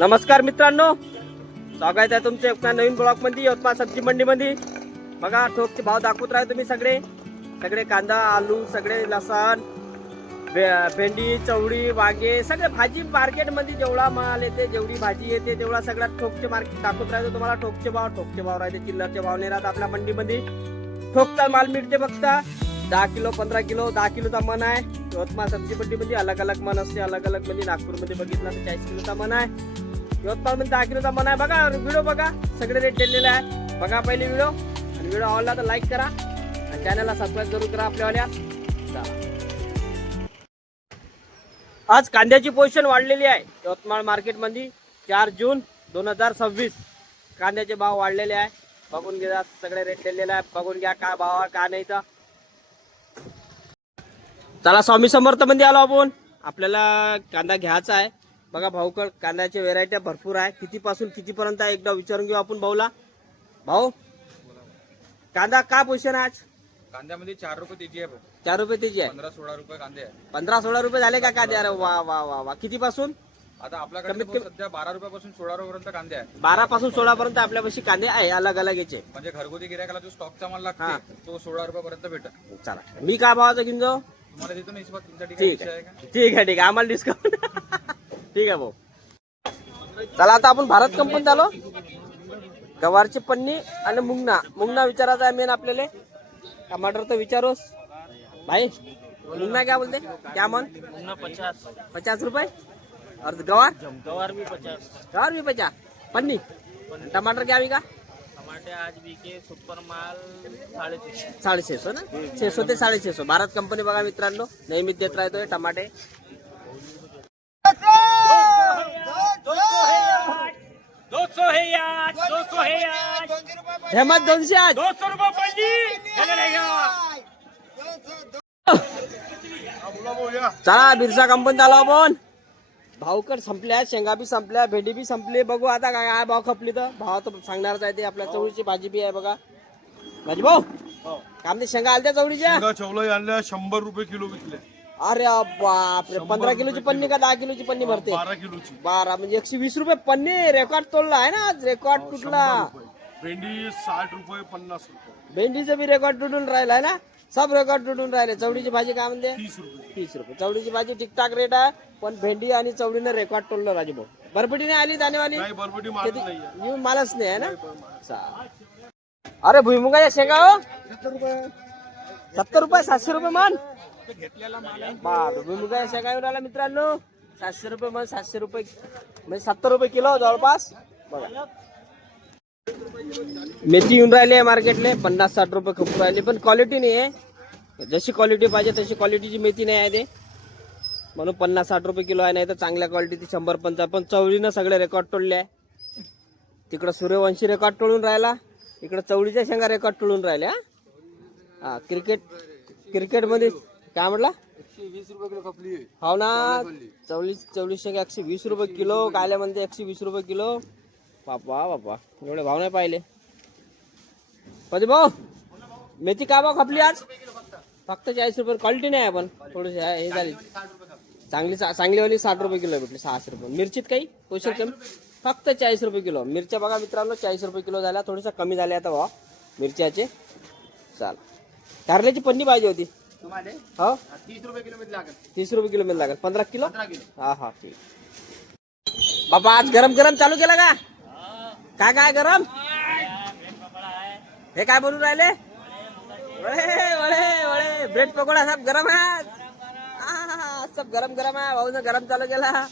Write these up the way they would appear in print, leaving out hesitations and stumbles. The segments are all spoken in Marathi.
नमस्कार मित्रांनो, स्वागत आहे तुमचे एका नवीन ब्लॉग मध्ये यवतमाळ सब्जी मंडी मध्ये। बघा ठोकचे भाव दाखवत राहा तुम्ही सगळे सगळे कांदा आलू सगळे लसण भेंडी चवळी वांगे सगळे भाजी मार्केट मध्ये जेवढा माल येते जेवढी भाजी येते तेवढा सगळा ठोकचे मार्केट दाखवत राहतो तुम्हाला। ठोकचे भाव राहते, चिल्लरचे भाव नाही राहत आपल्या मंडी मध्ये। ठोकचा माल मिळते फक्त 10 किलो 15 किलो 10 किलोचा मन आहे यवतमाळ सब्जी मंडी मध्ये। अलग अलग मन असते, अलग अलग मध्ये नागपूर मध्ये बघितला तर 40 किलोचा मन आहे, यवतमाळ मध्ये 10 किलोचा मन आहे। बघा व्हिडिओ बघा, सगळे रेट दिलेले आहे बघा पहिले व्हिडिओ। आणि व्हिडिओ आवडला तर लाईक करा आणि चॅनलला सबस्क्राईब जरूर करा आपल्यावाल्या। आज कांद्याची पोझिशन वाढलेली आहे यवतमाळ मार्केट मध्ये। 4 जून 2026 कांद्याचे भाव वाढलेले आहे, बघून घ्या सगळे रेट दिलेले आहे, बघून घ्या काय भाव आहे काय नाही। तर चला स्वामी समर्थ मध्ये आलो आपण, आपल्याला कांदा घ्यायचा आहे। बघा भाऊकड कांद्याचे व्हेरायटी भरपूर आहे, कितीपासून कितीपर्यंत आहे एकदा विचारून घेऊ आपण भाऊला। भाऊ कांदा काय पोझिशन आहे आज? कांद्यामध्ये 4 रुपये तेजी आहे भाऊ। 4 रुपये तेजी आहे, 15-16 रुपये कांदे आहे। 15-16 रुपये झाले का कांदे? अरे वा वा वा वा, कितीपासून? आता आपल्याकडे भाऊ सध्या 12 रुपयापासून 16 रुपयापर्यंत कांदे आहे। 12 पासून 16 पर्यंत आपल्यापाशी कांदे आहे, अलग अलग याचे। म्हणजे घरगुती गिरायकाला जो स्टॉकचा माल लागतो तो 16 रुपयापर्यंत भेटेल। चला मी काय भावाचा घेऊन जाऊ? तुम्हाला देतो ना हिशोबात, तुमच्या ठीक ठिकाणी आहे का? आहे ठीक आहे ठीक आहे, आम्हाला डिस्काउंट ठीक आहे भाऊ। चला आता आपण भारत कंपनीत आलो। गवारची पन्नी आणि मुंगना विचारायचा आहे मेन आपल्याला। टमाटर तर विचारोस भाई, मुंगना क्या बोलते क्या मन? 50 रुपये और गवार भी 50 पन्नी। टमाटर क्या बिका? टमाटे आज बिके सुपर माल 650 650 ना, 600 ते 650। भारत कंपनी बघा मित्रांनो, नेहमीच देत राहतोय टमाटे। हेमत 200 आज 200 रुपये पडली। चला बिरसा कंपनीत आलो आपण। भावकड संपल्या, शेंगा बी संपल्या, भेंडी बी संपली। बघू आता काय भाव खपली तर भाव तर सांगणारच आहे ते। आपल्या चवळीची भाजी बी आहे बघा भाजी भाऊ। काम ते शेंगा आलत्या चवळीच्या चवळी आणल्या 100 रुपये किलो विकले। अरे बापरे, 15 किलोची पन्नी का 10 किलोची पन्नी भरते? 12 किलोची 12 म्हणजे 120 रुपये पन्नी। रेकॉर्ड तोडला आहे ना आज, रेकॉर्ड तुटला। भेंडी 60 रुपये 50 रुपये। भेंडीचं बी रेकॉर्ड तुटून राहिलाय ना, सब रेकॉर्ड तुटून राहिले। चवळीची भाजी काय म्हणते? 30 रुपये 30 रुपये। चवळीची भाजी ठीकठाक रेट आहे, पण भेंडी आणि चवळीनं रेकॉर्ड तोडलं राजू भाऊ। बरबटी नाही आली दाणेवाली? नाही बरबडी माल नाहीये। येऊन मालच नाही आहे ना। अरे भुईमुगाच्या शेंगा हो 70 रुपये 700 रुपये मन। बाप भुईमुगाच्या शेंगा येऊन आला मित्रांनो, 700 रुपये मन। 700 रुपये म्हणजे 70 रुपये किलो जवळपास। बघा मेथी येऊन राहिली आहे मार्केटले 50-60 रुपये खपू राहिली, पण क्वालिटी नाही आहे। जशी क्वालिटी पाहिजे तशी क्वालिटीची मेथी नाही आहे ते, म्हणून 50-60 रुपये किलो आहे। नाही तर चांगल्या क्वालिटीची 100-50। पण चवळीनं सगळे रेकॉर्ड तोडले आहे। तिकडं सूर्यवंशी रेकॉर्ड तोडून राहिला, इकडं चवळीच्या शेंगा रेकॉर्ड तोडून राहिल्या। हा क्रिकेट मध्ये काय म्हटलं? 120 रुपये किलो खपली। हो ना, चवळी शेंगा 120 रुपये किलो कायले म्हणते? 120 रुपये किलो। बापा एवढे भाव नाही पाहिले कधी भाऊ। मेथी काय भाव खपली आज? फक्त 40 रुपये। क्वालिटी नाही आहे, पण थोडीशी हे झाली चांगलीवाली 60 रुपये किलो भेटली, 600 रुपये। मिरचीत काही पोषण कमी, फक्त 40 रुपये किलो मिरच्या बघा मित्रांनो। 40 रुपये किलो झाल्या, थोडंसं कमी झाले आता भाव मिरच्याचे। चाल कारल्याची पन्नी पाहिजे होती हो, 30 रुपये किलो मध्ये लागेल। 30 रुपये किलो मध्ये लागेल। 15 किलो हा ठीक। बाबा आज गरम गरम चालू केला का? काय गरम? हे काय बनवून राहिले? वळे ब्रेड पकोडा सब गरम है, सब गरम गरम है। भाऊ ने गरम चालू केला।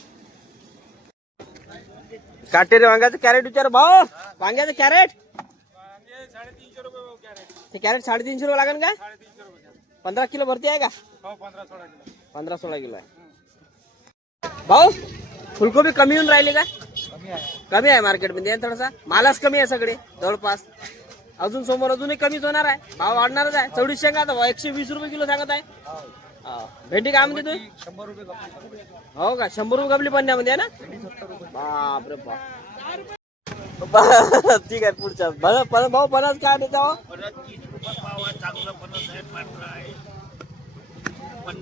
काटेरी वांग्याचं कॅरेट विचार भाऊ, वांग्याचं कॅरेट 350 रुपये भाऊ कॅरेट। ते कॅरेट 350 रुपये लागेल काय? 350 रुपये। 15 किलो भरती आहे का? हो 15-16 किलो। 15-16 किलो आहे भाऊ। फुलकोबी कमी होऊन राहिली का? कमी आहे मार्केटमध्ये थोडासा, मालच कमी आहे सगळे जवळपास। अजून समोर अजूनही कमीच होणार आहे, भाव वाढणारच आहे। चवळी शेंगा तर 120 रुपये किलो सांगत आहे। भेंडी काय म्हणते तुम्ही? 100 रुपये खपली। हो का, 100 रुपये कपली पन्न्यामध्ये आहे ना? बापरे बाप ठीक आहे पुढच्या भाऊ पन्नास काय देता?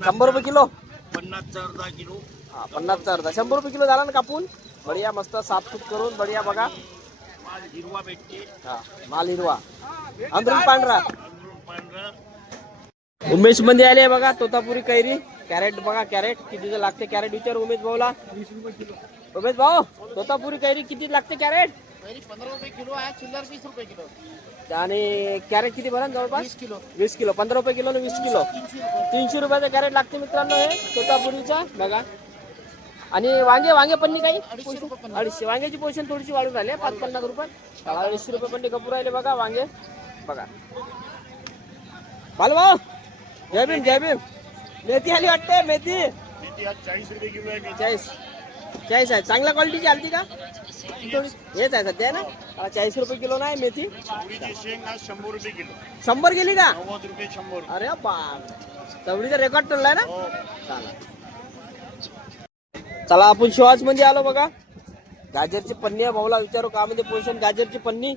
100 रुपये किलो। 50 चा अर्धा किलो। 50 चा अर्धा 100 रुपये किलो झाला ना कापून। बढिया मस्त साफसूफ करून बढिया बघा. माल हिरवा भेटते. हा माल हिरवा अंदरून पांढरा. पांढरा उमेश मध्ये आले बघा तोतापुरी कैरी. कॅरेट बघा कॅरेट कितीचं लागते कॅरेट विचार उमेश भाऊला. 20 रुपये किलो. उमेश भाऊ तोतापुरी कैरी किती लागते कॅरेट. 15 रुपये किलो आहे. चिल्लर 20 रुपये किलो. आणि कॅरेट किती भरा जवळपास 20 किलो. 20 किलो 15 रुपये किलो 20 किलो 300 रुपयाचं कॅरेट लागते मित्रांनो हे तोतापुरीचा बघा. आणि वांगे वांगे पन्नी काही 250 वांग्याची पोशन थोडीशी वाढून राहिली 5-50 रुपये. 250 रुपये पन्नी कपूर राहिले बघा वांगे बघा. बाल भाऊ जय भीम जय भीम. मेथी आली वाटते मेथी. मेथी आज 40 रुपये किलो आहे. 40 आहे चांगल्या क्वालिटीची आलती का थोडी हेच आहे सध्या ना. 40 रुपये किलो नाही मेथी. चवळीची शेंग आज 100 रुपये किलो. 100 गेली का. 90 रुपये 100. अरे बाप चवडीचा रेकॉर्ड टोललाय ना. चला चला आपण शिवाज मध्ये आलो बघा. गाजरची पन्नी आहे भाऊला विचारू का मध्ये पोषण. गाजरची पन्नी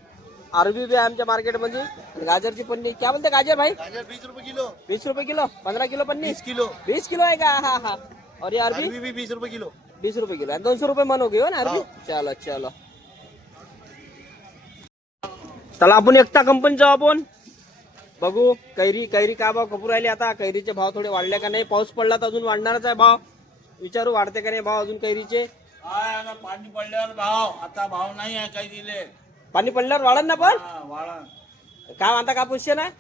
अरबी बी आहे आमच्या मार्केटमध्ये. आणि गाजरची पन्नी क्या बोलते गाजर भाई. गाजर 20 रुपये किलो. 20 रुपये किलो 15 किलो पन्नी 20 किलो. 20 किलो आहे का. हा हा और ये अरबी अरबी भी 20 रुपये किलो. 20 रुपये किलो आणि 200 रुपये मन हो गए ना अरबी. चलो चलो चला आपण एकता कंपनी जाऊ आपण बघू. कैरी कैरी काय भाव कपूर राहिले आता. कैरीचे भाव थोडे वाढले का नाही. पाऊस पडला तर अजून वाढणारच आहे भाव. विचारू वाढते का नाही भाव अजून कैरीचे. पाणी पडल्यावर भाव. आता भाव नाही आहे काही दिले. पाणी पडल्यावर वाढन ना पण. वाढा काय म्हणता का पोझिशन आहे.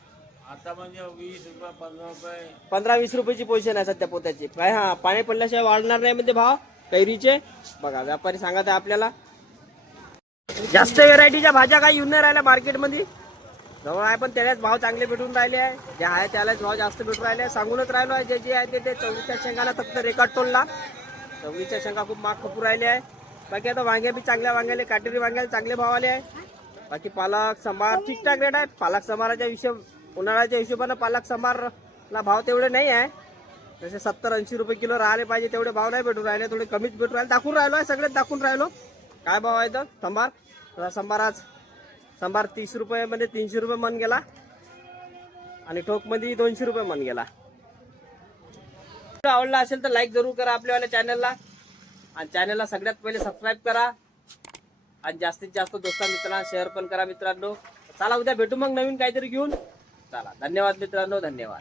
आता म्हणजे 20 रुपये 15 रुपये 15-20 रुपयाची पोझिशन आहे सध्या पोत्याची. काय हा पाणी पडल्याशिवाय वाढणार नाही म्हणजे भाव कैरीचे. बघा व्यापारी सांगत आहे आपल्याला. जास्त व्हेरायटीच्या भाज्या काही येऊन नाही राहिल्या मार्केटमध्ये. जवळ आहे पण त्यालाच भाव चांगले भेटून राहिले आहे. जे आहे त्यालाच भाव जास्त भेटून राहिले. सांगूनच राहिलो आहे जे जे आहे ते चवळीच्या शेंगाला फक्त रेकॉर्ड तोडला. चवळीच्या शेंगा खूप महाग खपूर राहिले आहे. बाकी आता वांग्या बी चांगल्या वांग्याले काटेरी वांग्याला चांगले भाव आले आहे. बाकी पालक संभार ठीकठाक रेट आहे. पालक संभाराच्या उन्हाळ्याच्या हिशोबानं पालक संभारला भाव तेवढे नाही आहे. जसे 70-80 रुपये किलो राहिले पाहिजे तेवढे भाव नाही भेटून राहिले. थोडे कमीच भेटून राहिले. दाखवून राहिलो आहे सगळेच दाखवून राहिलो काय भाव आहे तर संभार. संभार आज संभार 30 रुपये म्हणजे 300 रुपये मन गेला. आणि ठोकमध्ये 200 रुपये मन गेला. आवडला असेल तर लाईक जरूर करा आपल्यावाल्या चॅनलला. आणि चॅनलला सगळ्यात पहिले सबस्क्राईब करा. आणि जास्तीत जास्त मित्रांना शेअर पण करा मित्रांनो. चला उद्या भेटू मग नवीन काहीतरी घेऊन. चला धन्यवाद मित्रांनो धन्यवाद.